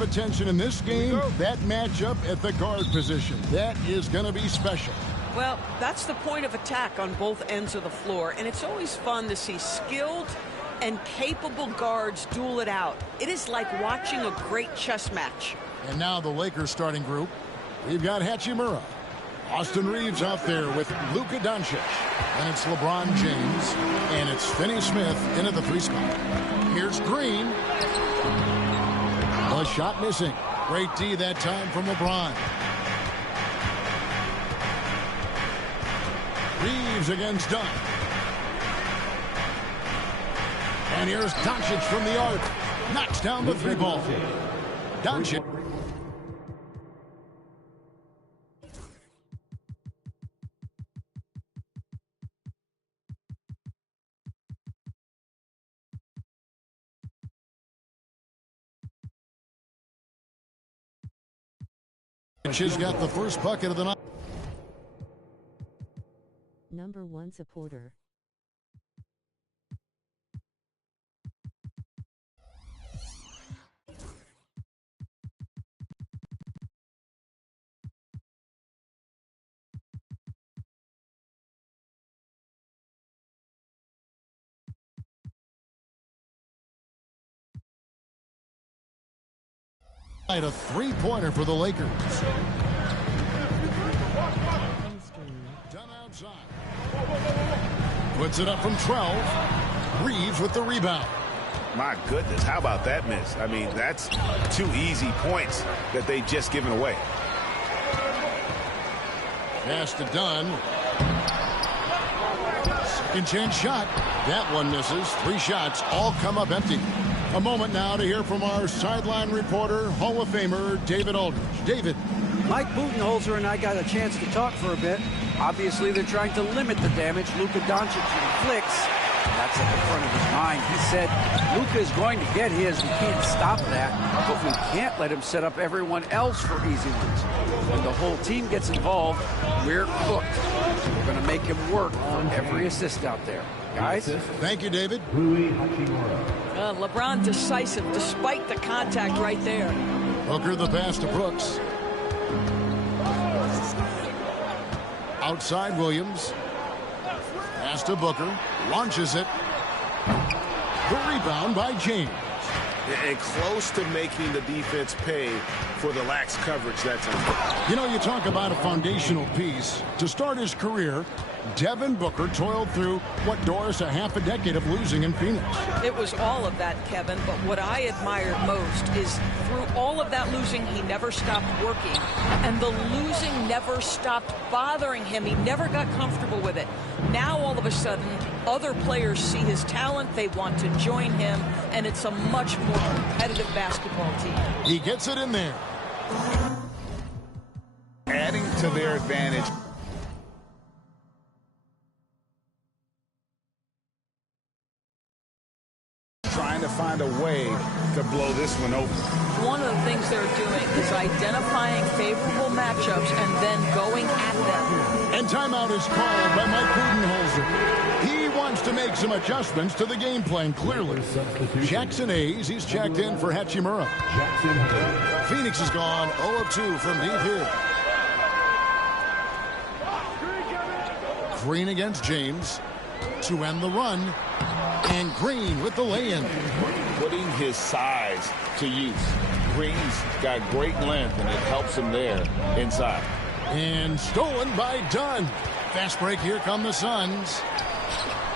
of attention in this game, that matchup at the guard position. That is going to be special. Well, that's the point of attack on both ends of the floor, and it's always fun to see skilled and capable guards duel it out. It is like watching a great chess match. And now the Lakers starting group. We've got Hachimura. Austin Reeves out there with Luka Doncic. And it's LeBron James. And it's Finney Smith into the 3 spot. Here's Green. The shot missing. Great D that time from LeBron. Reeves against Dunn. And here's Doncic from the arc. Knocks down the 3 ball. Doncic. Has got the first bucket of the night. Number 1 supporter. A 3-pointer for the Lakers. Done outside. Puts it up from 12. Reeves with the rebound. My goodness, how about that miss? I mean, that's 2 easy points that they just given away. Pass to Dunn. Second chance shot. That one misses. 3 shots all come up empty. A moment now to hear from our sideline reporter, Hall of Famer David Aldridge. David. Mike Budenholzer and I got a chance to talk for a bit. Obviously, they're trying to limit the damage Luka Doncic inflicts. That's at the front of his mind. He said, Luka is going to get his. We can't stop that, but we can't let him set up everyone else for easy ones. When the whole team gets involved, we're cooked. We're going to make him work for every assist out there. Guys? Thank you, David. LeBron decisive despite the contact right there. Booker the pass to Brooks. Outside Williams. Pass to Booker. Launches it. The rebound by James. And close to making the defense pay for the lax coverage that time. You know, you talk about a foundational piece. To start his career, Devin Booker toiled through what Doris a half a decade of losing in Phoenix. It was all of that, Kevin, but what I admired most is through all of that losing, he never stopped working, and the losing never stopped bothering him. He never got comfortable with it. Now all of a sudden, other players see his talent, they want to join him, and it's a much more competitive basketball team. He gets it in there. Adding to their advantage. Trying to find a way to blow this one open. One of the things they're doing is identifying favorable matchups and then going at them. And timeout is called by Mike Budenholzer. He wants to make some adjustments to the game plan, clearly. Jackson Hayes, he's checked in for Hachimura. Phoenix is gone 0 of 2 from deep here. Green against James to end the run. And Green with the lay-in. Putting his size to use. Green's got great length, and it helps him there inside. And stolen by Dunn. Fast break, here come the Suns.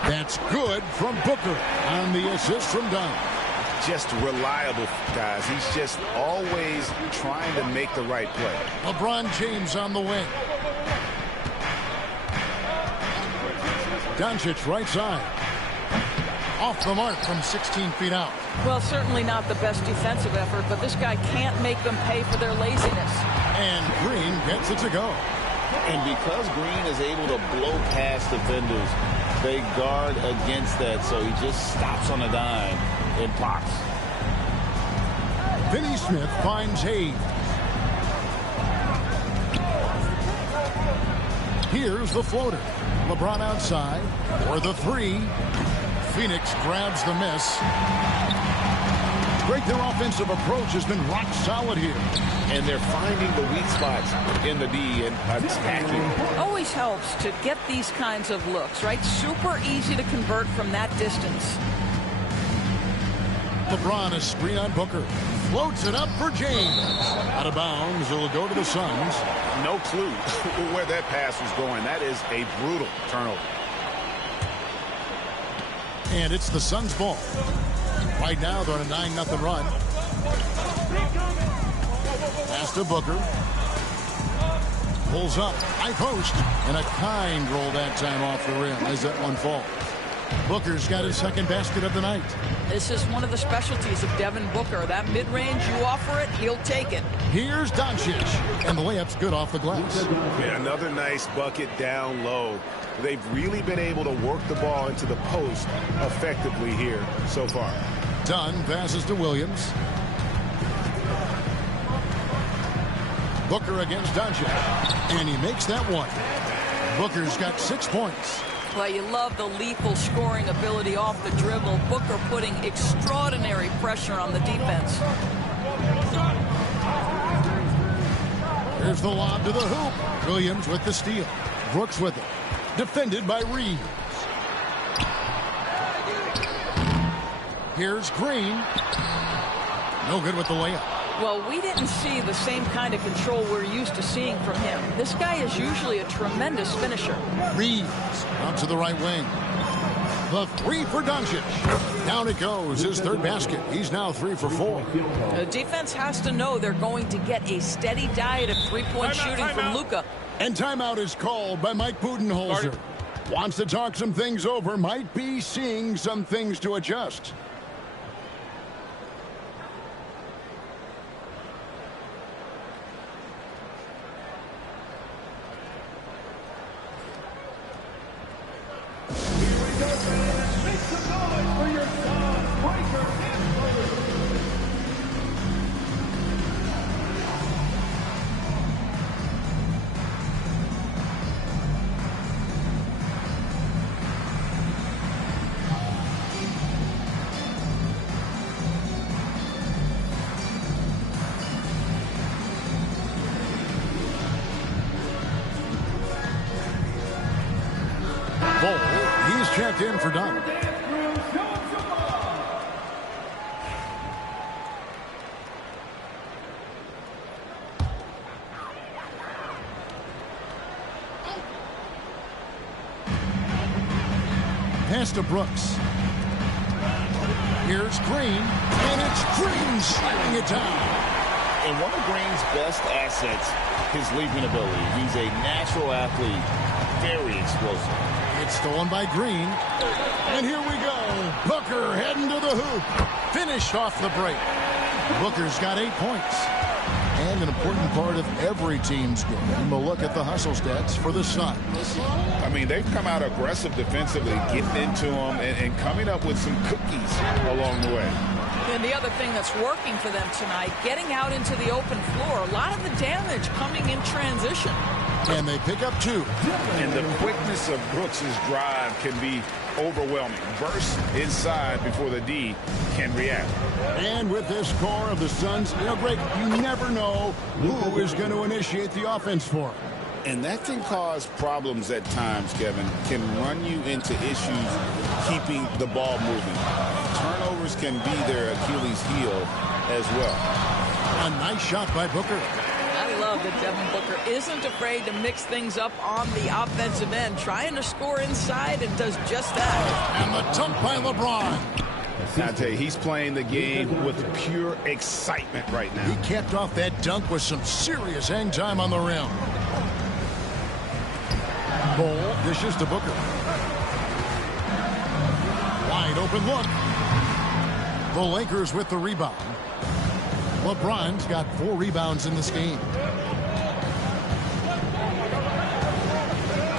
That's good from Booker on the assist from Dunn. Just reliable, guys. He's just always trying to make the right play. LeBron James on the wing. Doncic right side. Off the mark from 16 feet out. Well, certainly not the best defensive effort, but this guy can't make them pay for their laziness. And Green gets it to go. And because Green is able to blow past defenders, they guard against that, so he just stops on a dime and pops. Finney Smith finds Hayes. Here's the floater. LeBron outside for the 3. Phoenix grabs the miss. It's great their offensive approach has been rock solid here. And they're finding the weak spots in the D and attacking. Always helps to get these kinds of looks, right? Super easy to convert from that distance. LeBron, a screen on Booker. Floats it up for James. Out of bounds. It'll go to the Suns. No clue where that pass was going. That is a brutal turnover. And it's the Suns' ball. Right now, they're on a 9-0 run. Pass to Booker. Pulls up. High post. And a kind roll that time off the rim as that one falls. Booker's got his second basket of the night. This is one of the specialties of Devin Booker. That mid-range, you offer it, he'll take it. Here's Doncic. And the layup's good off the glass. Yeah, another nice bucket down low. They've really been able to work the ball into the post effectively here so far. Dunn passes to Williams. Booker against Doncic. And he makes that one. Booker's got 6 points. Well, you love the lethal scoring ability off the dribble. Booker putting extraordinary pressure on the defense. Here's the lob to the hoop. Williams with the steal. Brooks with it. Defended by Reeves. Here's Green. No good with the layup. Well, we didn't see the same kind of control we're used to seeing from him. This guy is usually a tremendous finisher. Reeves out to the right wing. The three for Doncic. Down it goes. His third basket. He's now 3 for 4. The defense has to know they're going to get a steady diet of three-point shooting from Luka. And timeout is called by Mike Budenholzer. Wants to talk some things over. Might be seeing some things to adjust. He's checked in for Dunn. Pass to Brooks. Here's Green, and it's Green slamming it down. And one of Green's best assets, his leaping ability. He's a natural athlete, very explosive. It's stolen by Green. And here we go. Booker heading to the hoop. Finished off the break. Booker's got 8 points. And an important part of every team's game. A look at the hustle stats for the Suns. I mean, they've come out aggressive defensively, getting into them and coming up with some cookies along the way. And the other thing that's working for them tonight, getting out into the open floor. A lot of the damage coming in transition. And they pick up 2. And the quickness of Brooks's drive can be overwhelming. Burst inside before the D can react. And with this core of the Suns, Greg, you never know who is going to initiate the offense for them. And that can cause problems at times, Kevin. Can run you into issues keeping the ball moving. Turnovers can be their Achilles heel as well. A nice shot by Booker. I love that Devin Booker isn't afraid to mix things up on the offensive end, trying to score inside and does just that. And the dunk by LeBron. I tell you, he's playing the game with pure excitement right now. He capped off that dunk with some serious hang time on the rim. Ball dishes to Booker. Wide open look. The Lakers with the rebound. LeBron's got 4 rebounds in this game.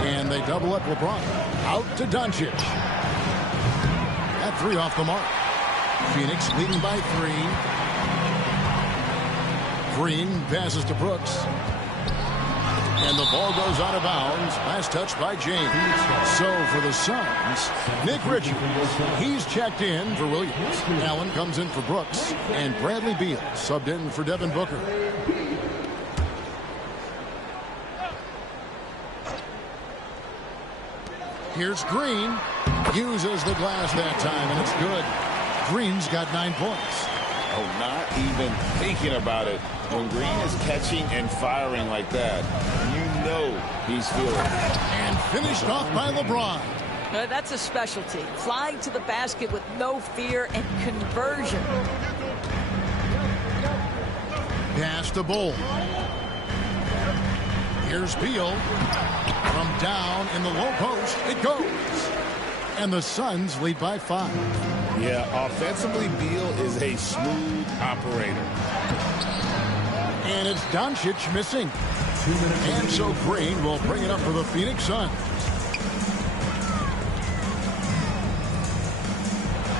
And they double up LeBron. Out to Doncic. That 3 off the mark. Phoenix leading by 3. Green passes to Brooks. And the ball goes out of bounds. Last touch by James. So for the Suns, Nick Richards, he's checked in for Williams. Allen comes in for Brooks. And Bradley Beal subbed in for Devin Booker. Here's Green. Uses the glass that time, and it's good. Green's got 9 points. Oh, not even thinking about it. When Green is catching and firing like that, you know he's feeling it. And finished off by LeBron. That's a specialty. Flying to the basket with no fear and conversion. Pass to Bull. Here's Beal. From down in the low post, it goes. And the Suns lead by 5. Yeah, offensively, Beal is a smooth operator. And it's Doncic missing. And so Green will bring it up for the Phoenix Suns.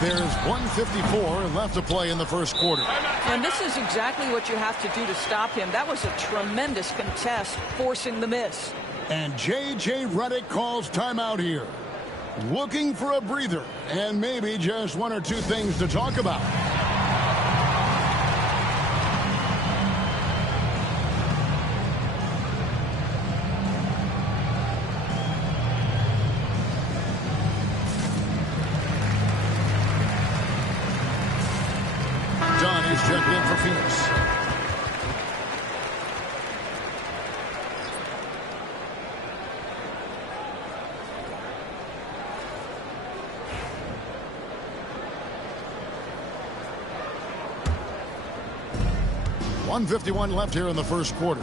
There's 1:54 left to play in the first quarter. And this is exactly what you have to do to stop him. That was a tremendous contest, forcing the miss. And J.J. Redick calls timeout here. Looking for a breather and maybe just 1 or 2 things to talk about. Dunn is checked in for Phoenix. .151 left here in the first quarter.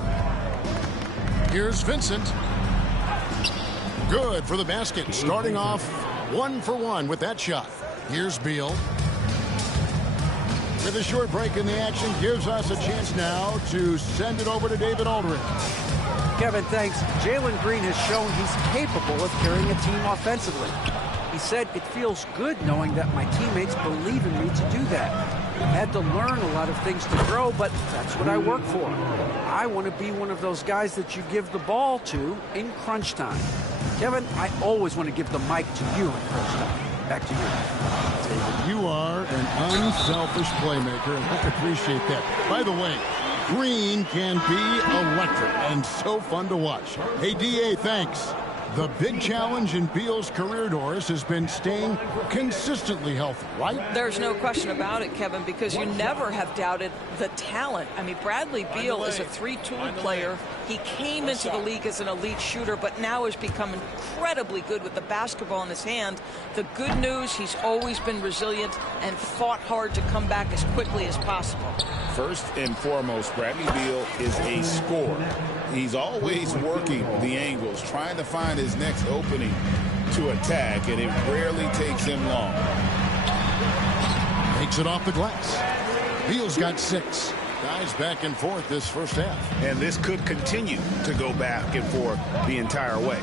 Here's Vincent. Good for the basket. Starting off 1 for 1 with that shot. Here's Beal. With a short break in the action, gives us a chance now to send it over to David Aldridge. Kevin, thanks. Jalen Green has shown he's capable of carrying a team offensively. He said, "It feels good knowing that my teammates believe in me to do that. I've had to learn a lot of things to grow, but that's what I work for. I want to be one of those guys that you give the ball to in crunch time." Kevin, I always want to give the mic to you in crunch time. Back to you. David, you are an unselfish playmaker, and I appreciate that. By the way, Green can be electric and so fun to watch. Hey, D.A., thanks. The big challenge in Beal's career, Doris, has been staying consistently healthy, right? There's no question about it, Kevin, because you never have doubted the talent. I mean, Bradley Beal is a 3-tool player. He came into the league as an elite shooter, but now has become incredibly good with the basketball in his hand. The good news, he's always been resilient and fought hard to come back as quickly as possible. First and foremost, Bradley Beal is a scorer. He's always working the angles, trying to find his next opening to attack, and it rarely takes him long. Takes it off the glass. Beal's got 6. Guys back and forth this first half. And this could continue to go back and forth the entire way.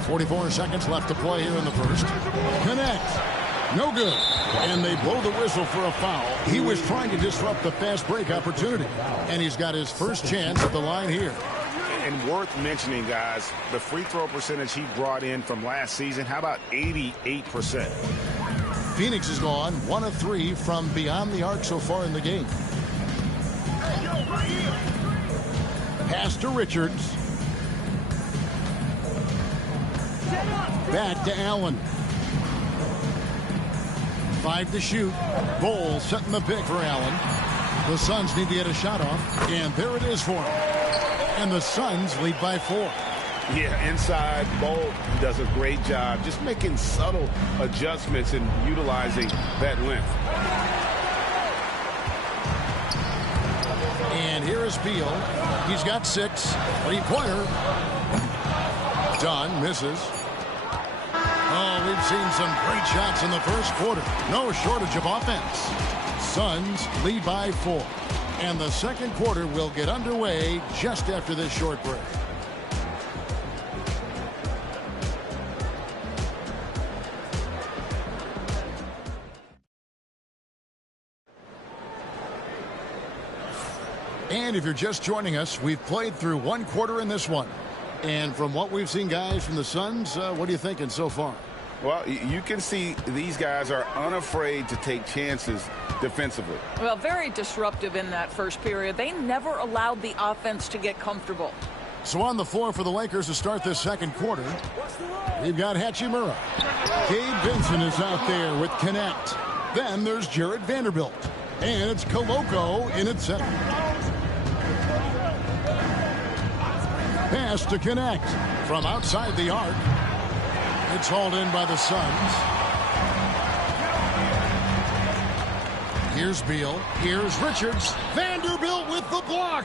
44 seconds left to play here in the first. Connect. No good. And they blow the whistle for a foul. He was trying to disrupt the fast break opportunity. And he's got his first chance at the line here. And worth mentioning, guys, the free throw percentage he brought in from last season, how about 88%? Phoenix has gone 1 of 3 from beyond the arc so far in the game. Pass to Richards. Back to Allen. 5 to shoot. Bull setting the pick for Allen. The Suns need to get a shot off. And there it is for him. And the Suns lead by 4. Yeah, inside, Bull does a great job just making subtle adjustments and utilizing that length. And here is Beal. He's got 6. Three-pointer. Dunn misses. Oh, we've seen some great shots in the first quarter. No shortage of offense. Suns lead by 4. And the second quarter will get underway just after this short break. And if you're just joining us, we've played through one quarter in this one. And from what we've seen, guys, from the Suns, what are you thinking so far? Well, you can see these guys are unafraid to take chances defensively. Well, very disruptive in that first period. They never allowed the offense to get comfortable. So on the floor for the Lakers to start this second quarter, we've got Hachimura. Gabe Vincent is out there with Connect. Then there's Jared Vanderbilt. And it's Koloko in at center. Pass to Connect from outside the arc. It's hauled in by the Suns. Here's Beal. Here's Richards. Vanderbilt with the block.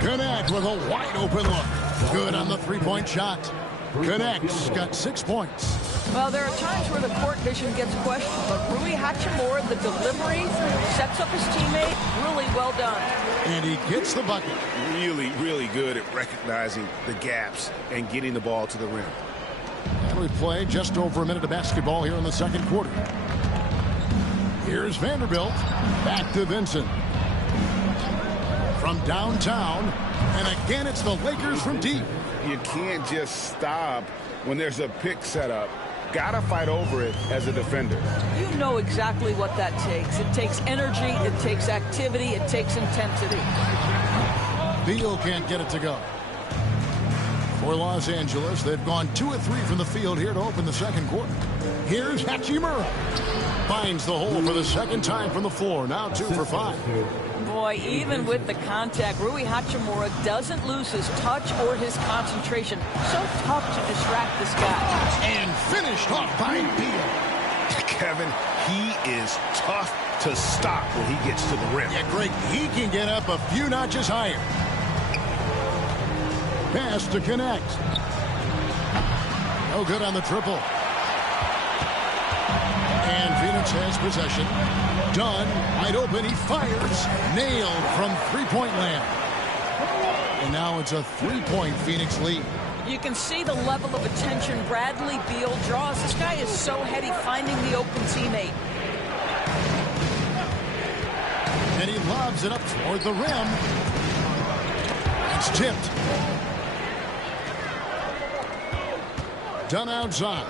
Connect with a wide open look. Good on the three-point shot. Connect's got 6 points. Well, there are times where the court vision gets questioned, but Rui Hachimura, the delivery, sets up his teammate, really well done. And he gets the bucket. Really, really good at recognizing the gaps and getting the ball to the rim. And we play just over a minute of basketball here in the second quarter. Here's Vanderbilt. Back to Vincent. From downtown. And again, it's the Lakers from deep. You can't just stop when there's a pick set up. Gotta fight over it as a defender. You know exactly what that takes. It takes energy, it takes activity, it takes intensity. Beal can't get it to go. For Los Angeles, they've gone 2 of 3 from the field here to open the second quarter. Here's Hachimura. Finds the hole for the second time from the floor. Now 2 for 5. Boy, even with the contact, Rui Hachimura doesn't lose his touch or his concentration. So tough to distract this guy. And finished off by Beal. Kevin, he is tough to stop when he gets to the rim. Yeah, Greg, he can get up a few notches higher. Pass to Connect. No good on the triple. And Phoenix has possession. Dunn, wide open, he fires. Nailed from three-point land. And now it's a 3-point Phoenix lead. You can see the level of attention Bradley Beal draws. This guy is so heady finding the open teammate. And he lobs it up toward the rim. It's tipped. Dunn outside.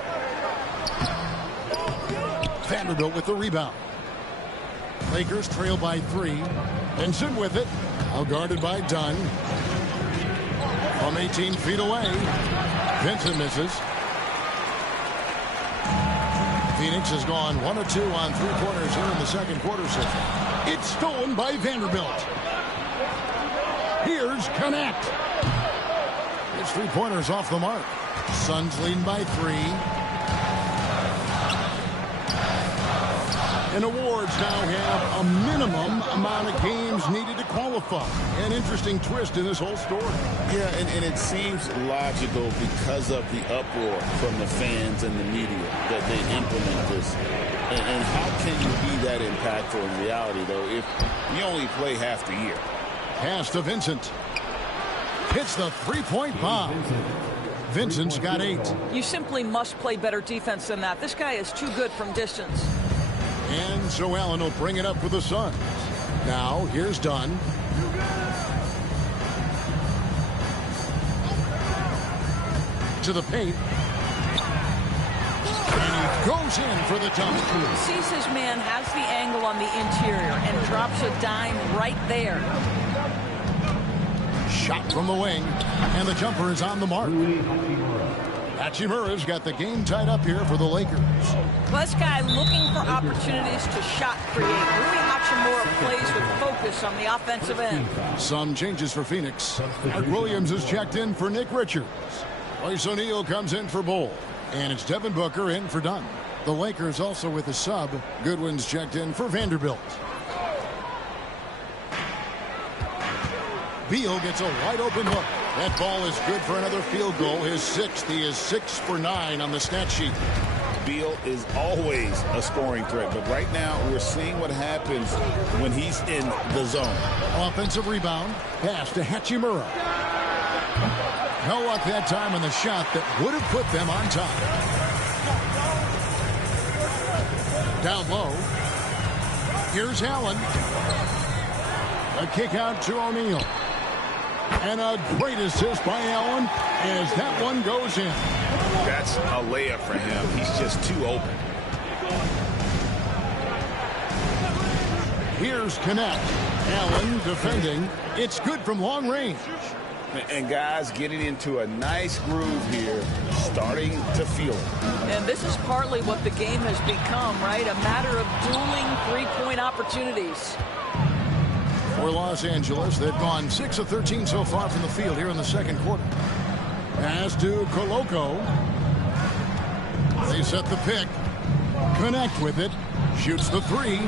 Vanderbilt with the rebound. Lakers trail by 3. Vincent with it. Now guarded by Dunn. From 18 feet away. Vincent misses. Phoenix has gone 1 of 2 on 3-pointers here in the second quarter. It's stolen by Vanderbilt. Here's Connect. His 3-pointers off the mark. Suns leading by 3. And awards now have a minimum amount of games needed to qualify. An interesting twist in this whole story. Yeah, and it seems logical because of the uproar from the fans and the media that they implement this. And how can you be that impactful in reality, though, if you only play half the year? Pass to Vincent. Hits the 3-point bomb. Vincent's got 8. You simply must play better defense than that. This guy is too good from distance. And so Allen will bring it up for the Suns. Now, here's Dunn. To the paint. And he goes in for the dunk. Sees his man, has the angle on the interior, and drops a dime right there. Shot from the wing. And the jumper is on the mark. Hachimura's got the game tied up here for the Lakers. Well, this guy looking for opportunities to shot create. Rui Hachimura plays with focus on the offensive end. Some changes for Phoenix. Mark Williams is checked in for Nick Richards. Royce O'Neal comes in for Bull. And it's Devin Booker in for Dunn. The Lakers also with a sub. Goodwin's checked in for Vanderbilt. Beal gets a wide open look. That ball is good for another field goal. His 6th. He is 6 for 9 on the stat sheet. Beal is always a scoring threat, but right now we're seeing what happens when he's in the zone. Offensive rebound. Pass to Hachimura. No luck that time on the shot that would have put them on top. Down low. Here's Allen. A kick out to O'Neal. And a great assist by Allen as that one goes in. That's a layup for him. He's just too open. Here's Connect. Allen defending. It's good from long range. And guys getting into a nice groove here, starting to feel it. And this is partly what the game has become, right? A matter of dueling three-point opportunities. For Los Angeles, they've gone 6 of 13 so far from the field here in the second quarter. Pass to Koloko. They set the pick. Connect with it. Shoots the three.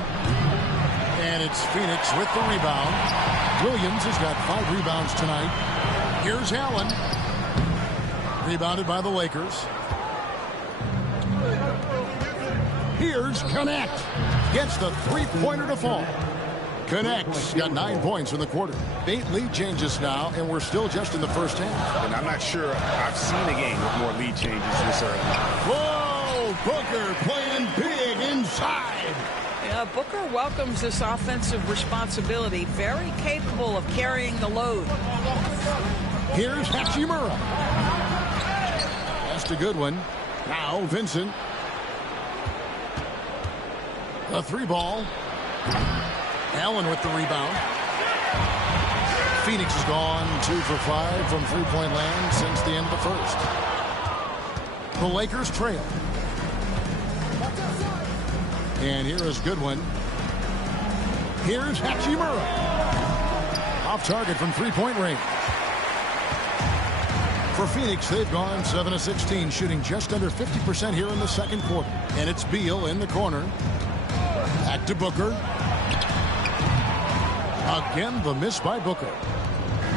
And it's Phoenix with the rebound. Williams has got 5 rebounds tonight. Here's Allen. Rebounded by the Lakers. Here's Connect. Gets the three-pointer to fall. Connect's got 9 points in the quarter. 8 lead changes now, and we're still just in the first half. And I'm not sure I've seen a game with more lead changes this early. Whoa! Booker playing big inside. Yeah, Booker welcomes this offensive responsibility. Very capable of carrying the load. Here's Hachimura. That's a good one. Now Vincent. The 3-ball. Allen with the rebound. Phoenix has gone 2 for 5 from three-point land since the end of the first. The Lakers trail. And here is Goodwin. Here's Hachimura. Off target from three-point range. For Phoenix, they've gone 7 of 16, shooting just under 50% here in the second quarter. And it's Beal in the corner. Back to Booker. Again, the miss by Booker.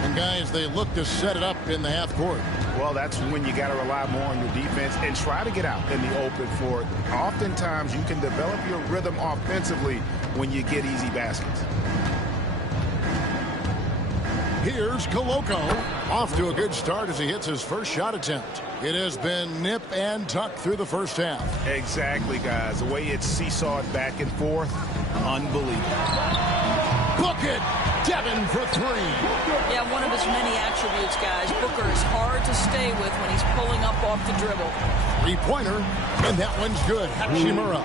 And guys, they look to set it up in the half court. Well, that's when you got to rely more on your defense and try to get out in the open for it. Oftentimes, you can develop your rhythm offensively when you get easy baskets. Here's Koloko. Off to a good start as he hits his first shot attempt. It has been nip and tuck through the first half. Exactly, guys. The way it's seesawed back and forth, unbelievable. Book it! Devin for 3. Yeah, one of his many attributes, guys. Booker is hard to stay with when he's pulling up off the dribble. 3-pointer, and that one's good. Hachimura.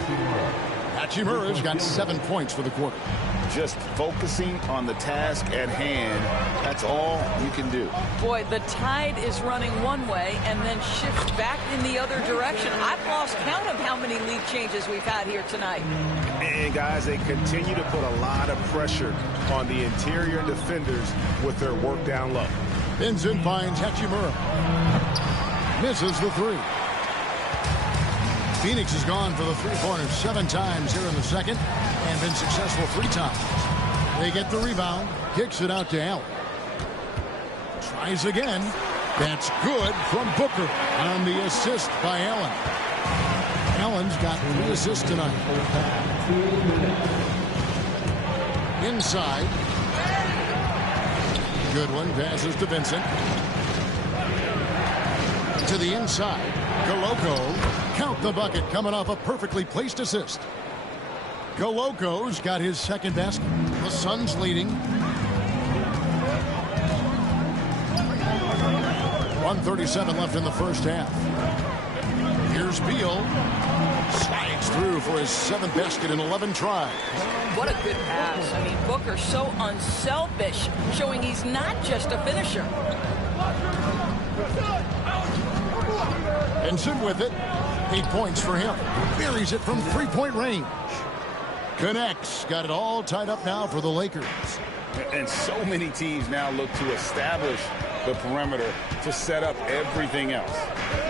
Hachimura's got 7 points for the quarter. Just focusing on the task at hand, that's all you can do. Boy, the tide is running one way and then shifts back in the other direction. I've lost count of how many lead changes we've had here tonight. And guys, they continue to put a lot of pressure on the interior defenders with their work down low. Vincent finds Hachimura. Misses the 3. Phoenix has gone for the three-pointer 7 times here in the second and been successful 3 times. They get the rebound, kicks it out to Allen. Tries again. That's good from Booker on the assist by Allen. Allen's got 3 assists tonight. Inside. Goodwin passes to Vincent. To the inside. Koloko. Count the bucket coming off a perfectly placed assist. Koloko's got his second basket. The Suns leading. 1:37 left in the first half. Here's Beal. Slides through for his 7th basket in 11 tries. What a good pass. I mean, Booker's so unselfish, showing he's not just a finisher. Vincent with it. 8 points for him. Buries it from three-point range. Connects. Got it all tied up now for the Lakers. And so many teams now look to establish the perimeter to set up everything else.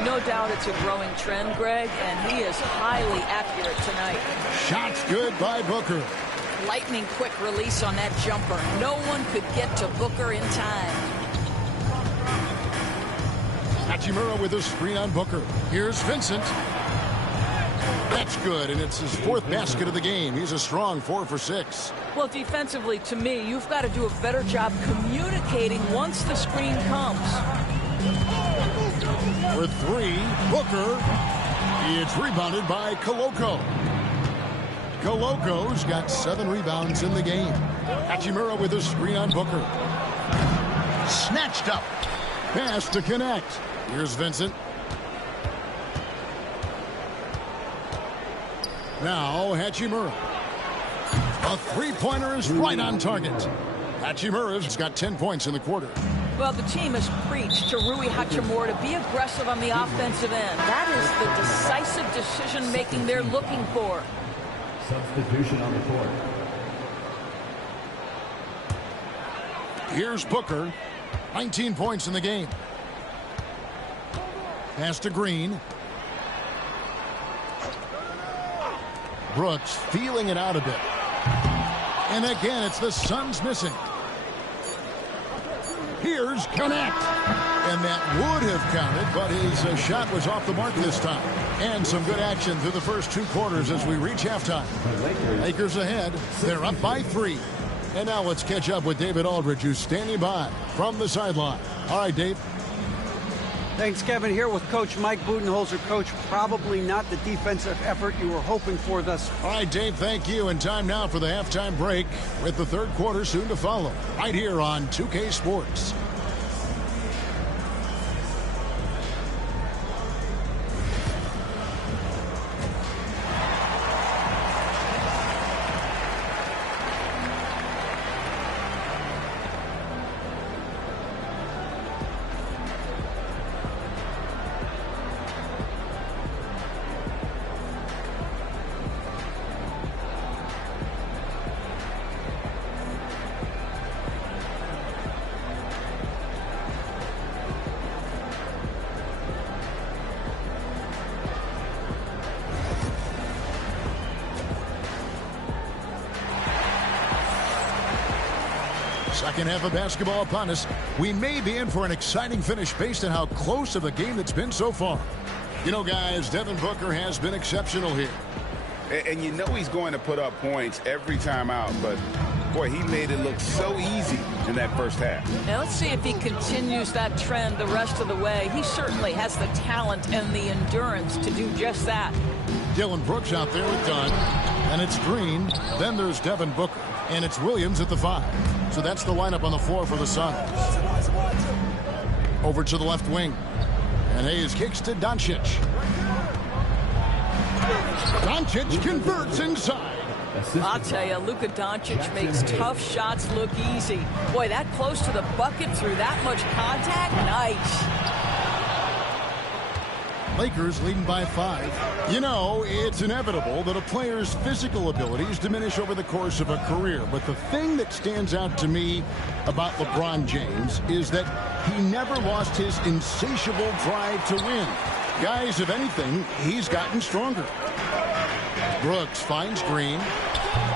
No doubt it's a growing trend, Greg, and he is highly accurate tonight. Shots good by Booker. Lightning quick release on that jumper. No one could get to Booker in time. Hachimura with a screen on Booker. Here's Vincent. That's good, and it's his 4th basket of the game. He's a strong 4 for 6. Well, defensively, to me, you've got to do a better job communicating once the screen comes. For 3, Booker. It's rebounded by Koloko. Koloko's got 7 rebounds in the game. Hachimura with a screen on Booker. Snatched up. Pass to connect. Here's Vincent. Now Hachimura. A three-pointer is right on target. Hachimura's got 10 points in the quarter. Well, the team has preached to Rui Hachimura to be aggressive on the offensive end. That is the decisive decision-making they're looking for. Substitution on the court. Here's Booker. 19 points in the game. Pass to Green. Brooks feeling it out a bit. And again, it's the Suns missing. Here's Connect. And that would have counted, but his shot was off the mark this time. And some good action through the first 2 quarters as we reach halftime. Lakers ahead. They're up by 3. And now let's catch up with David Aldridge, who's standing by from the sideline. All right, Dave. Thanks, Kevin. Here with Coach Mike Budenholzer. Coach, probably not the defensive effort you were hoping for thus far. All right, Dave, thank you. And time now for the halftime break with the third quarter soon to follow. Right here on 2K Sports. Second half of basketball upon us. We may be in for an exciting finish based on how close of a game it's been so far. You know, guys, Devin Booker has been exceptional here. And you know he's going to put up points every time out, but boy, he made it look so easy in that first half. Now let's see if he continues that trend the rest of the way. He certainly has the talent and the endurance to do just that. Dillon Brooks out there with Dunn. And it's Green. Then there's Devin Booker. And it's Williams at the 5. So that's the lineup on the floor for the Suns. Over to the left wing. And Hayes kicks to Doncic. Doncic converts inside. I'll tell you, Luka Doncic makes tough shots look easy. Boy, that close to the bucket through that much contact, nice. Lakers leading by 5. You know, it's inevitable that a player's physical abilities diminish over the course of a career. But the thing that stands out to me about LeBron James is that he never lost his insatiable drive to win. Guys, if anything, he's gotten stronger. Brooks finds Green.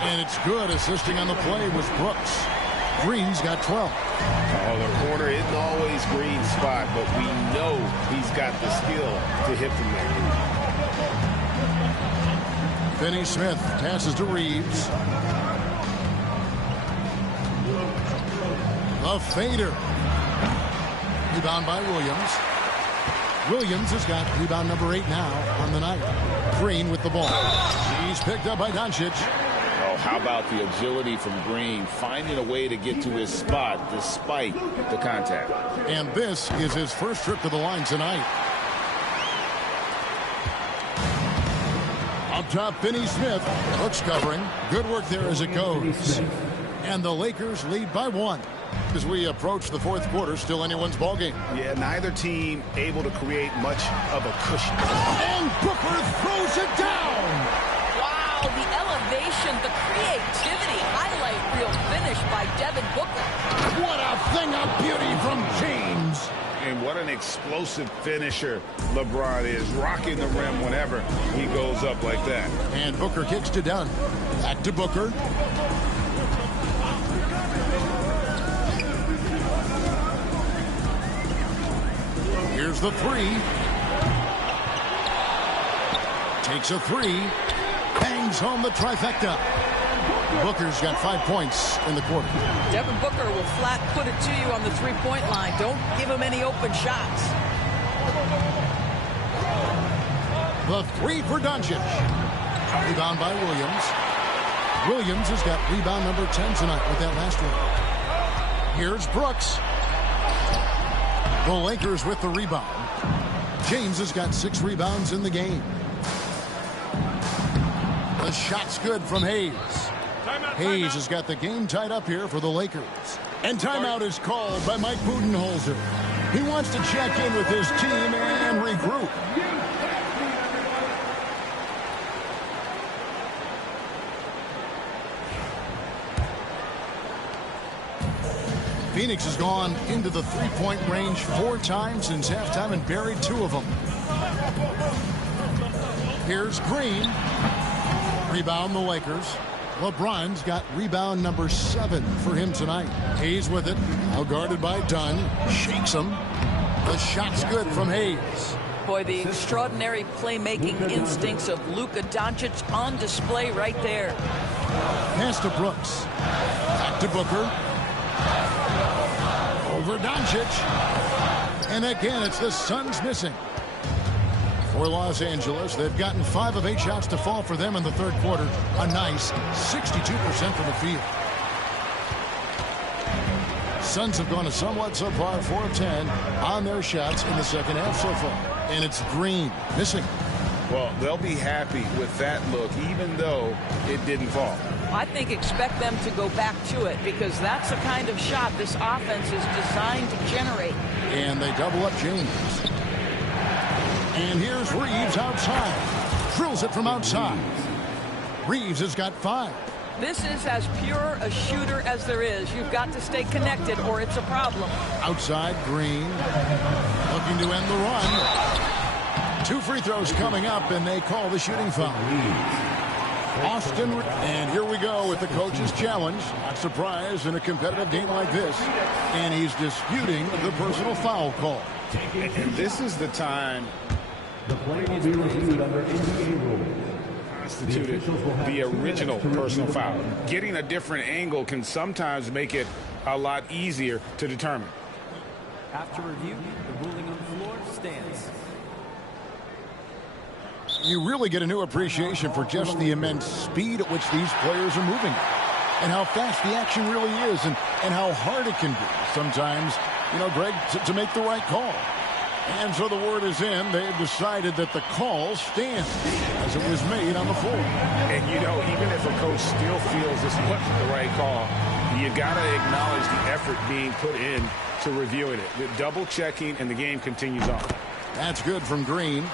And it's good. Assisting on the play was Brooks. Green's got 12. Oh, the corner isn't always Green's spot, but we know he's got the skill to hit from there. Finney Smith passes to Reeves. A fader. Rebound by Williams. Williams has got rebound number 8 now on the night. Green with the ball. He's picked up by Doncic. Oh, how about the agility from Green, finding a way to get to his spot despite the contact. And this is his first trip to the line tonight. Up top, Finney Smith. Brooks covering. Good work there as it goes. And the Lakers lead by 1. As we approach the fourth quarter, still anyone's ballgame. Yeah, neither team able to create much of a cushion. And Booker throws it down. Wow, the elevation, the creativity, highlight reel finish by Devin Booker. What a thing of beauty from James. And what an explosive finisher LeBron is, rocking the rim whenever he goes up like that. And Booker kicks to Dunn. Back to Booker. Here's the 3. Takes a 3. Bangs home the trifecta. Booker's got 5 points in the quarter. Devin Booker will flat put it to you on the three-point line. Don't give him any open shots. The 3 for Doncic. Rebound by Williams. Williams has got rebound number 10 tonight with that last one. Here's Brooks. The Lakers with the rebound. James has got 6 rebounds in the game. The shot's good from Hayes. Hayes has got the game tied up here for the Lakers. And timeout is called by Mike Budenholzer. He wants to check in with his team and regroup. Phoenix has gone into the three-point range 4 times since halftime and buried 2 of them. Here's Green. Rebound the Lakers. LeBron's got rebound number 7 for him tonight. Hayes with it. Now guarded by Dunn. Shakes him. The shot's good from Hayes. Boy, the extraordinary playmaking instincts of Luka Doncic on display right there. Pass to Brooks. Back to Booker. Over Doncic. And again, it's the Suns missing. For Los Angeles, they've gotten 5 of 8 shots to fall for them in the third quarter. A nice 62% from the field. Suns have gone a somewhat subpar 4 of 10 on their shots in the second half so far. And it's Green missing. Well, they'll be happy with that look, even though it didn't fall. I think expect them to go back to it because that's the kind of shot this offense is designed to generate. And they double up James. And here's Reeves outside. Drills it from outside. Reeves has got 5. This is as pure a shooter as there is. You've got to stay connected or it's a problem. Outside, Green. Looking to end the run. 2 free throws coming up, and they call the shooting foul. Austin, and here we go with the coach's challenge. Not surprised in a competitive game like this. And he's disputing the personal foul call. And this is the time The play will be reviewed under NBA rules. constituted the original personal foul. Getting a different angle can sometimes make it a lot easier to determine. After review, the ruling on the floor stands. You really get a new appreciation for just the immense speed at which these players are moving and how fast the action really is and how hard it can be sometimes, you know, Greg, to make the right call. And so the word is in. They've decided that the call stands as it was made on the floor. And, you know, even if a coach still feels this wasn't the right call, you got to acknowledge the effort being put in to reviewing it. The double checking, and the game continues on. That's good from Green.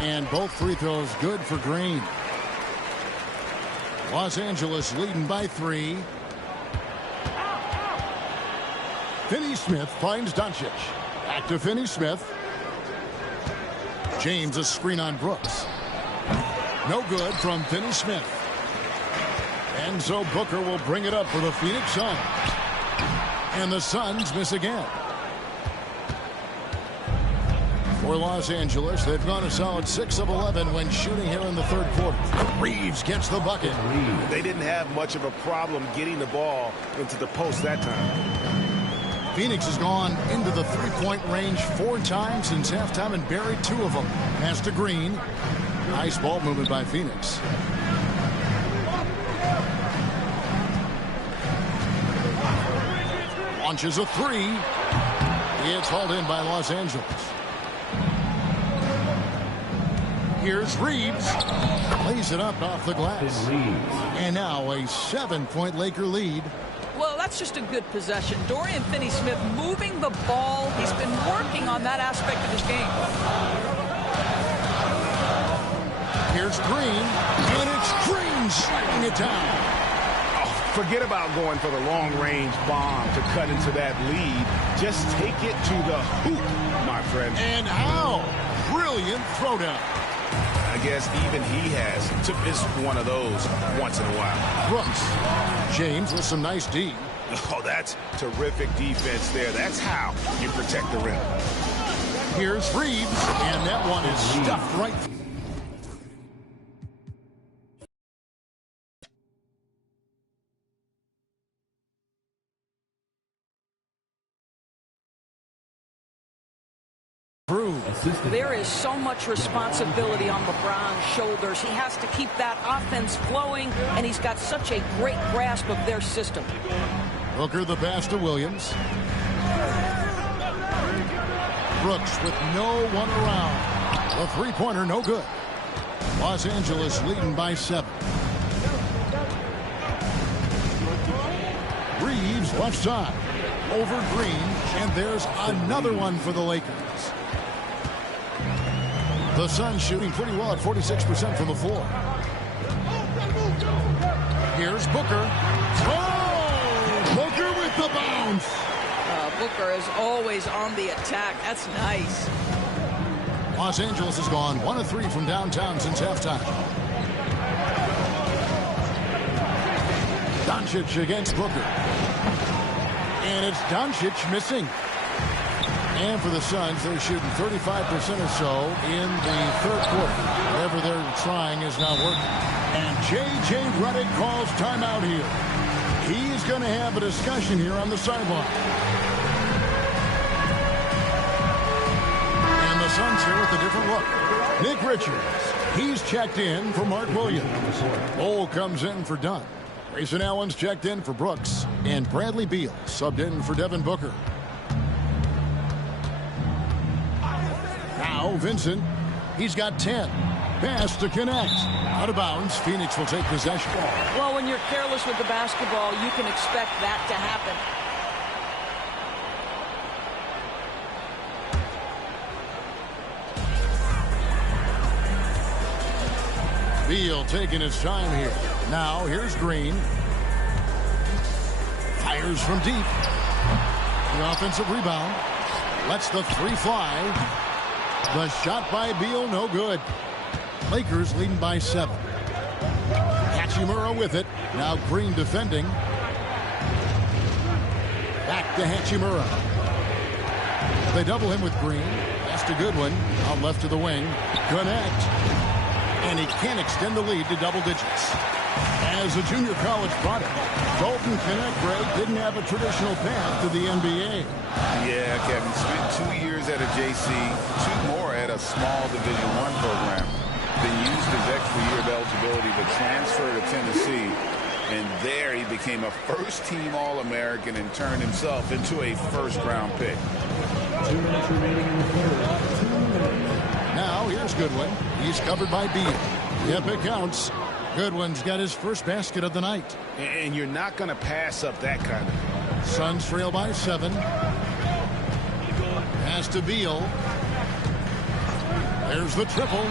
And both free throws good for Green. Los Angeles leading by 3. Finney-Smith finds Doncic. Back to Finney-Smith. James a screen on Brooks. No good from Finney-Smith. And so Booker will bring it up for the Phoenix Suns. And the Suns miss again. For Los Angeles, they've gone a solid 6 of 11 when shooting here in the third quarter. Reeves gets the bucket. They didn't have much of a problem getting the ball into the post that time. Phoenix has gone into the three-point range 4 times since halftime and buried 2 of them. Pass to Green. Nice ball movement by Phoenix. Launches a 3. It's hauled in by Los Angeles. Here's Reeves. Lays it up off the glass. And now a 7-point Laker lead. Well, that's just a good possession. Dorian Finney-Smith moving the ball. He's been working on that aspect of his game. Here's Green, and it's Green shutting it down. Oh, forget about going for the long-range bomb to cut into that lead. Just take it to the hoop, my friend. And how brilliant throwdown. I guess even he has to miss one of those once in a while. Brooks. James with some nice D. Oh, that's terrific defense there. That's how you protect the rim. Here's Reeves, and that one is stuffed right. There is so much responsibility on LeBron's shoulders. He has to keep that offense flowing, and he's got such a great grasp of their system. Booker the pass to Williams. Brooks with no one around. The three-pointer no good. Los Angeles leading by 7. Reeves left side. Over Green, and there's another one for the Lakers. The Suns shooting pretty well at 46% from the floor. Here's Booker. Oh! Booker with the bounce. Booker is always on the attack. That's nice. Los Angeles has gone 1 of 3 from downtown since halftime. Doncic against Booker. And it's Doncic missing. And for the Suns, they're shooting 35% or so in the third quarter. Whatever they're trying is not working. And J.J. Redick calls timeout here. He's going to have a discussion here on the sideline. And the Suns here with a different look. Nick Richards, he's checked in for Mark Williams. Cole comes in for Dunn. Grayson Allen's checked in for Brooks. And Bradley Beal subbed in for Devin Booker. Now Vincent, he's got 10. Pass to connect. Out of bounds, Phoenix will take possession. Well, when you're careless with the basketball, you can expect that to happen. Beal taking his time here. Now here's Green. Fires from deep. The offensive rebound. Lets the three fly. The shot by Beal, no good. Lakers leading by 7. Hachimura with it. Now Green defending. Back to Hachimura. They double him with Green. That's a good one. Out left to the wing. Connect. And he can't extend the lead to double digits. As a junior college product, Dalton Knecht didn't have a traditional path to the NBA. Yeah, Kevin, spent 2 years at a JC, 2 more at a small Division I program. Then used his extra year of eligibility to transfer to Tennessee. And there he became a first-team All-American and turned himself into a first-round pick. 2 minutes remaining in the third. 2 minutes. Now here's Goodwin. He's covered by Beal. Yep, it counts. Goodwin's got his first basket of the night. And you're not going to pass up that kind of. Suns trail by 7. Pass to Beal. There's the triple.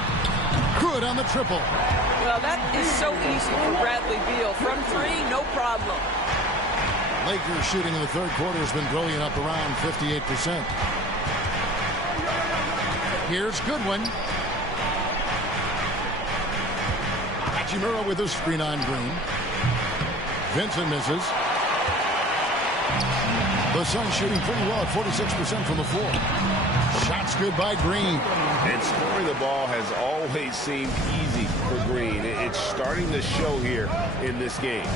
Good on the triple. Well, that is so easy for Bradley Beal. From 3, no problem. Lakers shooting in the third quarter has been brilliant, up around 58%. Here's Goodwin. Hachimura with a screen on Green. Vincent misses. The Suns shooting pretty well at 46% from the floor. Shots good by Green. And scoring the ball has always seemed easy for Green. It's starting to show here in this game.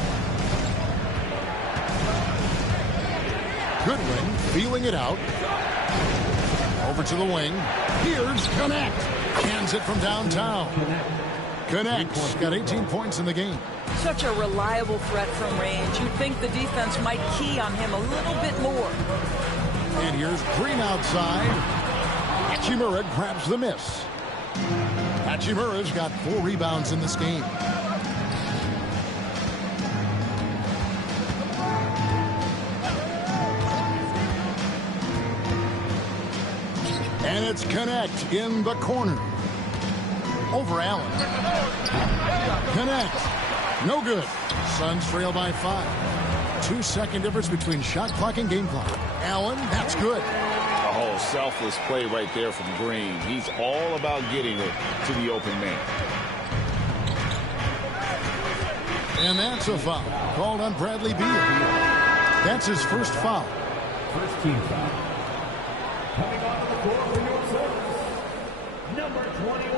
Goodwin feeling it out. Over to the wing. Here's Connect. Hands it from downtown. Connect's got 18 points in the game. Such a reliable threat from range. You'd think the defense might key on him a little bit more. And here's Green outside. Hachimura grabs the miss. Hachimura's got 4 rebounds in this game. And it's Connect in the corner. Over Allen. Connect. No good. Suns trail by 5. 2-second difference between shot clock and game clock. Allen, that's good. A whole selfless play right there from Green. He's all about getting it to the open man. And that's a foul called on Bradley Beal. That's his first foul. First team foul. Coming onto the court for your service, number 21,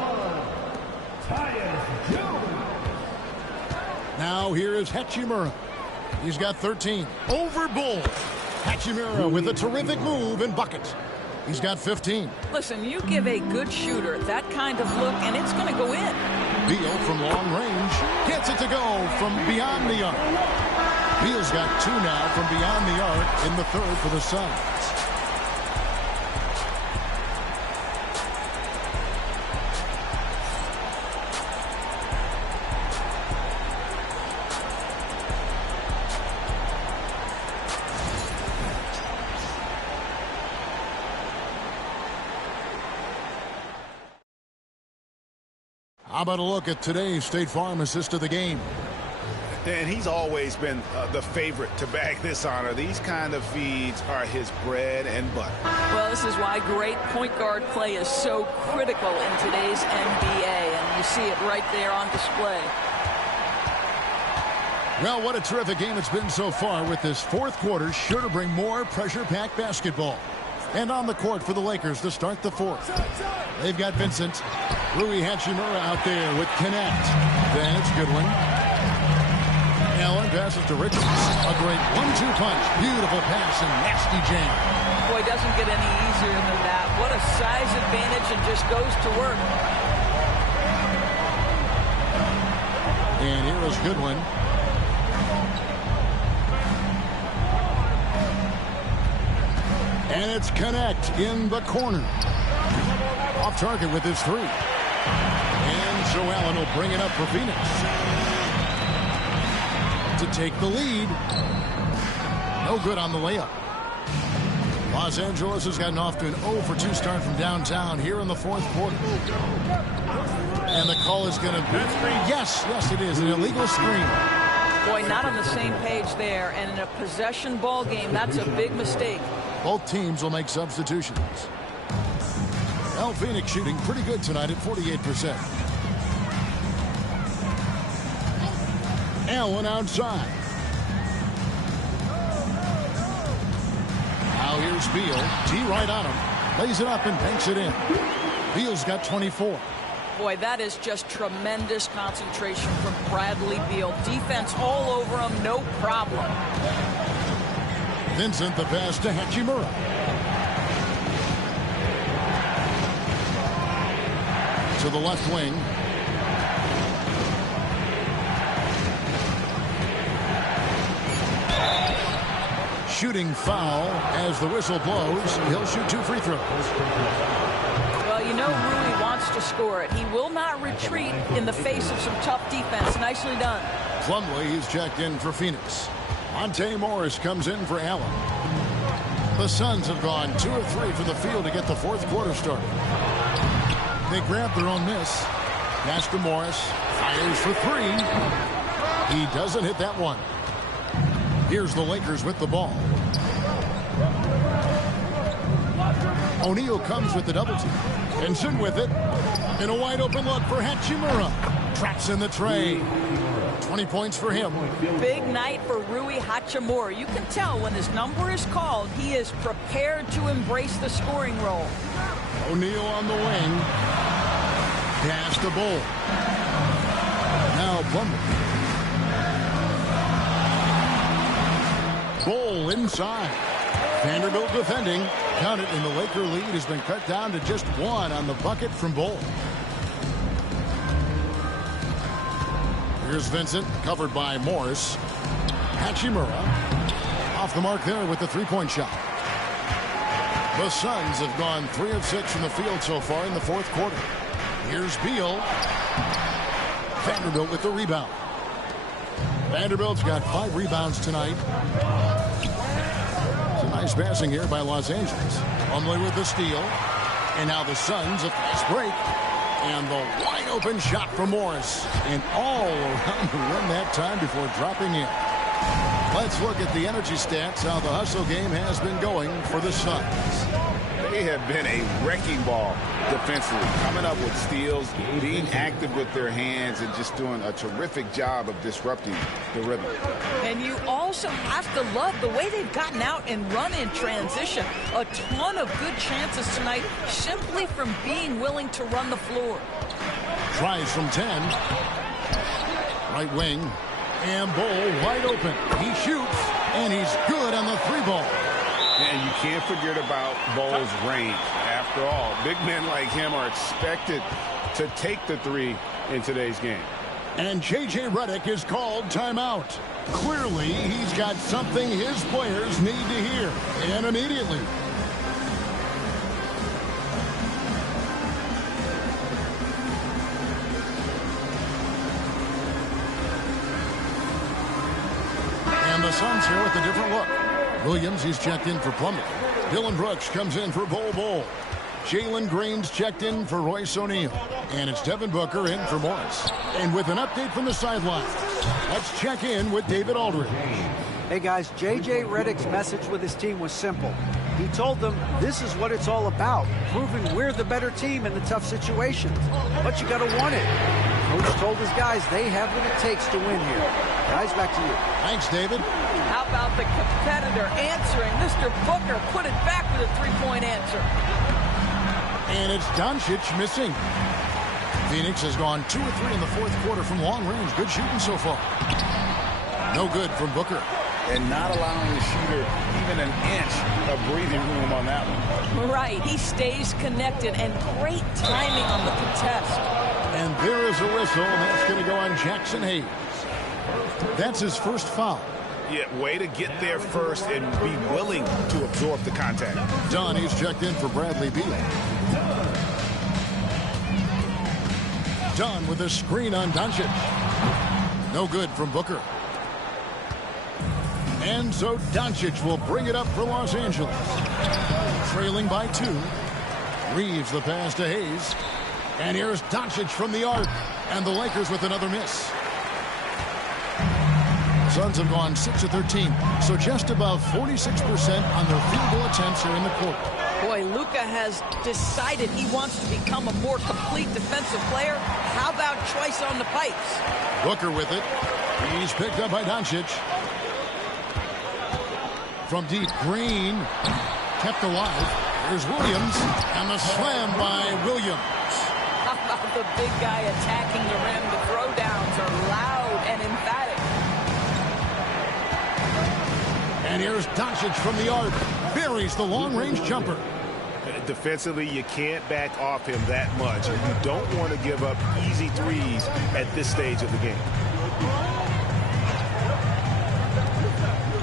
Tyus Jones. Now here is Hachimura. He's got 13. Over Bull. Hachimura with a terrific move and bucket. He's got 15. Listen, you give a good shooter that kind of look, and it's going to go in. Beal from long range gets it to go from beyond the arc. Beal's got 2 now from beyond the arc in the third for the Suns. How about a look at today's State Farm assist of the game? And he's always been the favorite to bag this honor. These kind of feeds are his bread and butter. Well, this is why great point guard play is so critical in today's NBA, and you see it right there on display. Well, what a terrific game it's been so far, with this fourth quarter sure to bring more pressure-packed basketball. And on the court for the Lakers to start the fourth. They've got Vincent. Rui Hachimura out there with connect. Then it's Goodwin. Allen passes to Richards. A great 1-2 punch. Beautiful pass and nasty jam. Boy, it doesn't get any easier than that. What a size advantage, and just goes to work. And here is Goodwin. And it's connect in the corner. Off target with his 3. And Joe Allen will bring it up for Phoenix to take the lead. No good on the layup. Los Angeles has gotten off to an 0-for-2 start from downtown here in the fourth quarter. And the call is going to be, yes, it is, an illegal screen. Boy, not on the same page there. And in a possession ball game, that's a big mistake. Both teams will make substitutions. Phoenix shooting pretty good tonight at 48%. Allen outside. Now here's Beal. T right on him. Lays it up and banks it in. Beal's got 24. Boy, that is just tremendous concentration from Bradley Beal. Defense all over him, no problem. Vincent, the pass to Hachimura. To the left wing. Shooting foul as the whistle blows. He'll shoot 2 free throws. Well, you know Rui wants to score it. He will not retreat in the face of some tough defense. Nicely done. Plumlee, he's checked in for Phoenix. Monte Morris comes in for Allen. The Suns have gone 2 of 3 from the field to get the fourth quarter started. They grab their own miss. Pass to Morris. Fires for 3. He doesn't hit that one. Here's the Lakers with the ball. O'Neal comes with the double team. Vincent with it. And a wide open look for Hachimura. Traps in the tray. 20 points for him. Big night for Rui Hachimura. You can tell when his number is called, he is prepared to embrace the scoring role. O'Neal on the wing. Pass to Bull. Now Plumlee. Bull inside. Vanderbilt defending. Count it, and the Laker lead has been cut down to just 1 on the bucket from Bull. Here's Vincent, covered by Morris. Hachimura off the mark there with the 3-point shot. The Suns have gone 3 of 6 from the field so far in the fourth quarter. Here's Beal. Vanderbilt with the rebound. Vanderbilt's got 5 rebounds tonight. It's a nice passing here by Los Angeles. Plumlee with the steal. And now the Suns, a fast break. And the wide open shot from Morris. And all around the rim that time before dropping in. Let's look at the energy stats, how the hustle game has been going for the Suns. They have been a wrecking ball defensively, coming up with steals, being active with their hands, and just doing a terrific job of disrupting the rhythm. And you also have to love the way they've gotten out and run in transition. A ton of good chances tonight simply from being willing to run the floor. Tries from 10. Right wing. And Bull wide open. He shoots, and he's good on the 3 ball. And you can't forget about Bo's range. After all, big men like him are expected to take the three in today's game. And J.J. Redick is called timeout. Clearly, he's got something his players need to hear, and immediately. And the Suns here with a different look. Williams, he's checked in for Plumlee. Dylan Brooks comes in for Bol. Jalen Green's checked in for Royce O'Neal. And it's Devin Booker in for Morris. And with an update from the sideline, let's check in with David Aldridge. Hey guys, J.J. Redick's message with his team was simple. He told them this is what it's all about, proving we're the better team in the tough situations. But you got to want it. Coach told his guys they have what it takes to win here. Guys, back to you. Thanks, David. How about the competitor answering? Mr. Booker put it back with a three-point answer. And it's Doncic missing. Phoenix has gone 2 or 3 in the fourth quarter from long range. Good shooting so far. No good from Booker. And not allowing the shooter even an inch of breathing room on that one. Right. He stays connected, and great timing on the contest. And there is a whistle, and that's going to go on Jackson Hayes. That's his first foul. Yeah, way to get there first and be willing to absorb the contact. Dunn, he's checked in for Bradley Beal. Dunn with a screen on Doncic. No good from Booker. And so Doncic will bring it up for Los Angeles. Trailing by 2. Reeves the pass to Hayes. And here's Doncic from the arc. And the Lakers with another miss. Suns have gone 6 of 13. So just above 46% on their field goal attempts here in the court. Boy, Luka has decided he wants to become a more complete defensive player. How about choice on the pipes? Booker with it. He's picked up by Doncic. From deep, Green kept alive. Here's Williams, and the slam by Williams. How about the big guy attacking the rim? The throwdowns are loud and emphatic. And here's Doncic from the arc. Buries the long-range jumper. Defensively, you can't back off him that much. You don't want to give up easy threes at this stage of the game.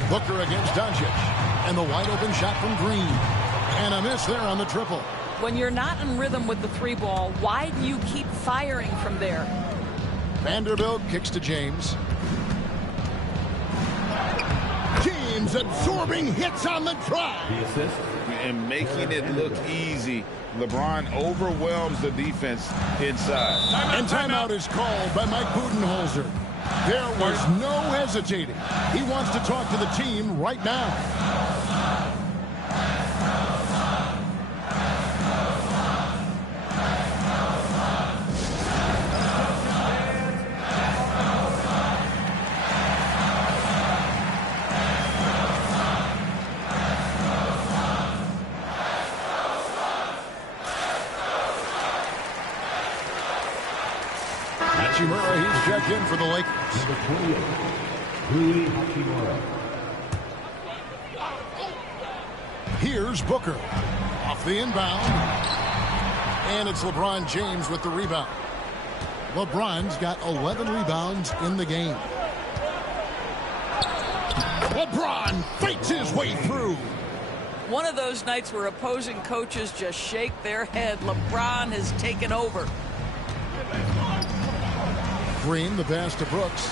Booker against Doncic. And the wide-open shot from Green. And a miss there on the triple. When you're not in rhythm with the three ball, why do you keep firing from there? Vanderbilt kicks to James. James absorbing hits on the drive. The assist. And making it look easy. LeBron overwhelms the defense inside. And timeout is called by Mike Budenholzer. There was no hesitating. He wants to talk to the team right now. Hachimura, he's checked in for the Lakers. Number 28, Rui Hachimura. Here's Booker. Off the inbound. And it's LeBron James with the rebound. LeBron's got 11 rebounds in the game. LeBron fakes his way through. One of those nights where opposing coaches just shake their head. LeBron has taken over. Green, the pass to Brooks.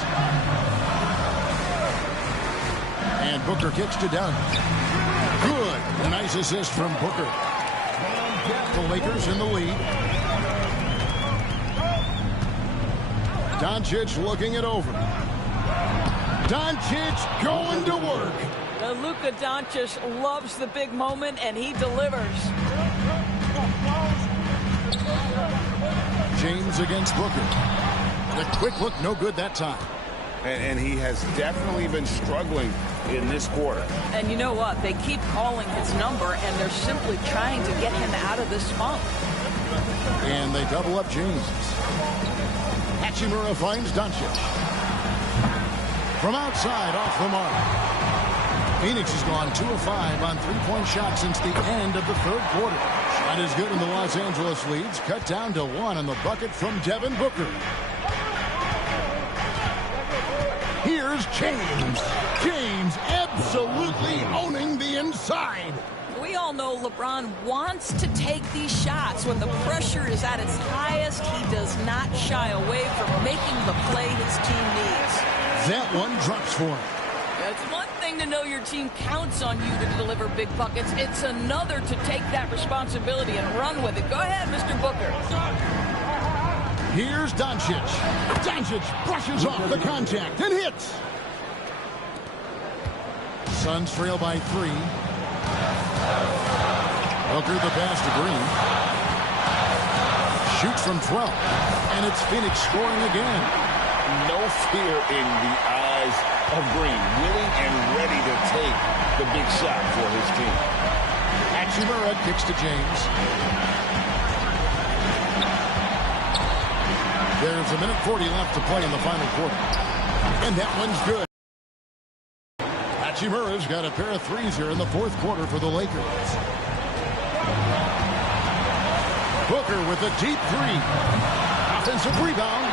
And Booker kicks to Dunn. Good. A nice assist from Booker. The Lakers in the lead. Doncic looking it over. Doncic going to work. Luka Doncic loves the big moment, and he delivers. James against Booker. The quick look, no good that time. And he has definitely been struggling in this quarter. And you know what? They keep calling his number, and they're simply trying to get him out of this funk. And they double up James. Hachimura finds Doncic. From outside, off the mark. Phoenix has gone 2 of 5 on three-point shots since the end of the third quarter. Shot is good, and the Los Angeles leads cut down to 1 on the bucket from Devin Booker. Here's James. James absolutely owning the inside. We all know LeBron wants to take these shots. When the pressure is at its highest, he does not shy away from making the play his team needs. That one drops for him. It's one thing to know your team counts on you to deliver big buckets. It's another to take that responsibility and run with it. Go ahead, Mr. Booker. Here's Doncic. Doncic brushes off the contact and hits. Suns trail by 3. Booker the pass to Green. Shoots from 12. And it's Phoenix scoring again. No fear in the eyes of Green. Willing and ready to take the big shot for his team. Hachimura kicks to James. There's a minute 40 left to play in the final quarter. And that one's good. Hachimura's got a pair of threes here in the fourth quarter for the Lakers. Booker with a deep 3. Offensive rebound.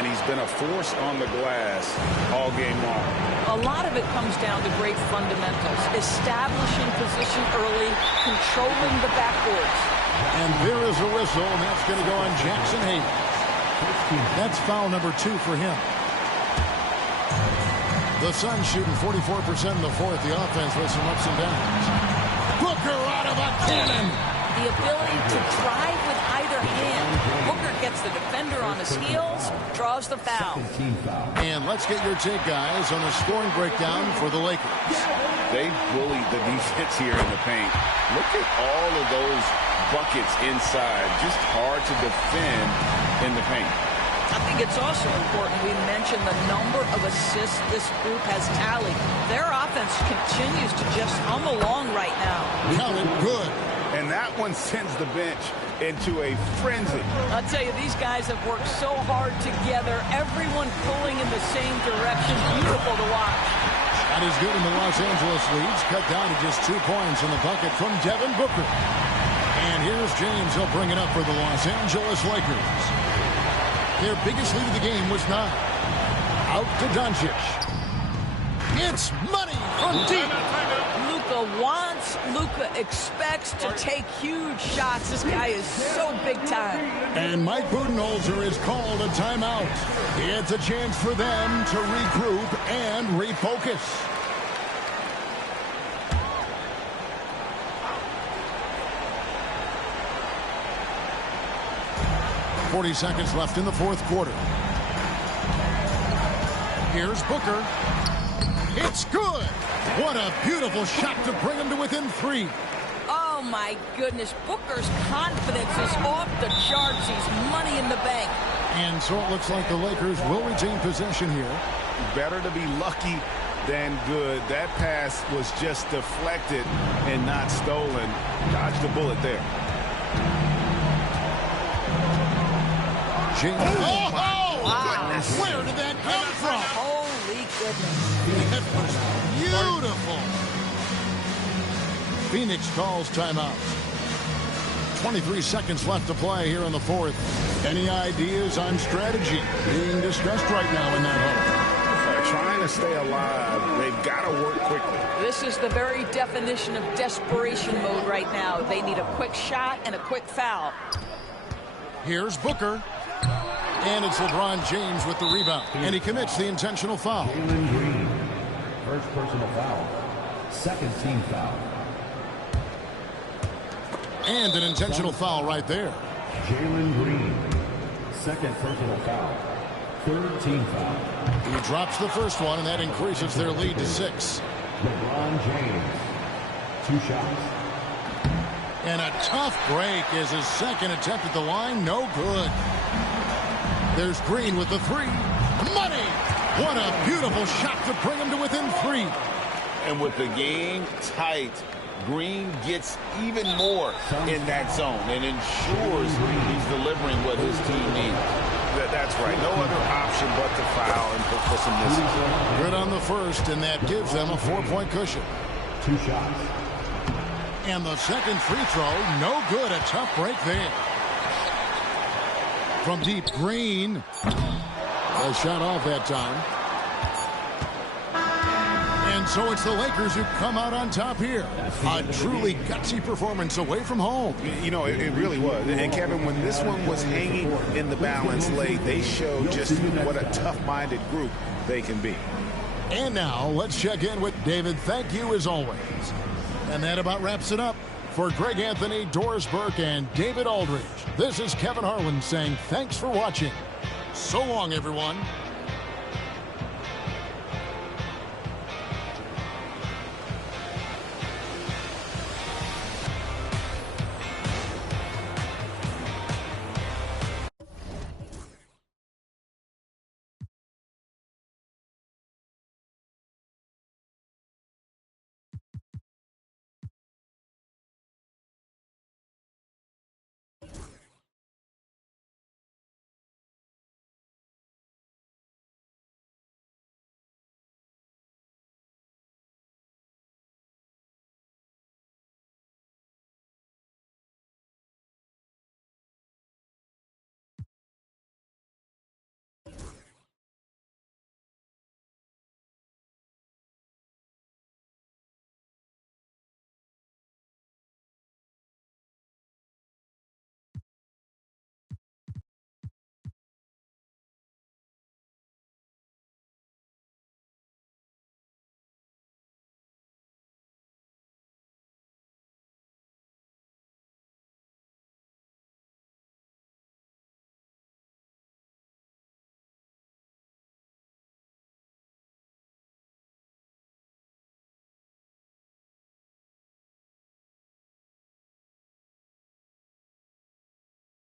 And he's been a force on the glass all game long. A lot of it comes down to great fundamentals. Establishing position early, controlling the backboards. And there is a whistle, and that's going to go on Jackson Hayes. That's foul number 2 for him. The Suns shooting 44% in the fourth. The offense with some ups and downs. Booker out of a cannon. The ability to drive with either hand. Booker gets the defender on his heels, draws the foul. And let's get your take, guys, on the scoring breakdown for the Lakers. They bullied the defense here in the paint. Look at all of those buckets inside. Just hard to defend in the paint. I think it's also important we mention the number of assists this group has tallied. Their offense continues to just hum along right now. Counted good. And that one sends the bench into a frenzy. I'll tell you, these guys have worked so hard together. Everyone pulling in the same direction. Beautiful to watch. That is good, and the Los Angeles leads cut down to just 2 points in the bucket from Devin Booker. And here's James. He'll bring it up for the Los Angeles Lakers. Their biggest lead of the game was 9. Out to Doncic. It's money from deep. Luka wants, Luka expects to take huge shots. This guy is so big time. And Mike Budenholzer is called a timeout. It's a chance for them to regroup and refocus. .40 seconds left in the fourth quarter. Here's Booker. It's good. What a beautiful shot to bring him to within 3. Oh, my goodness. Booker's confidence is off the charts. He's money in the bank. And so it looks like the Lakers will retain possession here. Better to be lucky than good. That pass was just deflected and not stolen. Dodged the bullet there. James. Oh, wow. Where did that come from? Holy goodness. That was beautiful. Phoenix calls timeout. 23 seconds left to play here in the fourth. Any ideas on strategy being discussed right now in that hole? Trying to stay alive. They've got to work quickly. This is the very definition of desperation mode right now. They need a quick shot and a quick foul. Here's Booker. And it's LeBron James with the rebound. And he commits the intentional foul. Jalen Green, first personal foul. Second team foul. And an intentional foul right there. Jalen Green, second personal foul. Third team foul. He drops the first one, and that increases their lead to 6. LeBron James, 2 shots. And a tough break is his second attempt at the line. No good. There's Green with the 3. Money! What a beautiful shot to bring him to within 3. And with the game tight, Green gets even more in that zone and ensures he's delivering what his team needs. That's That's right. No other option but to foul and hope for some misses. Good on the first, and that gives them a 4-point cushion. 2 shots. And the second free throw, no good. A tough break there. From deep, Green. A shot off that time. And so it's the Lakers who come out on top here. A truly gutsy performance away from home. You know, it really was. And, Kevin, when this one was hanging in the balance late, they showed just what a tough-minded group they can be. And now let's check in with David. Thank you as always. And that about wraps it up. For Greg Anthony, Doris Burke, and David Aldridge, this is Kevin Harlan saying thanks for watching. So long, everyone.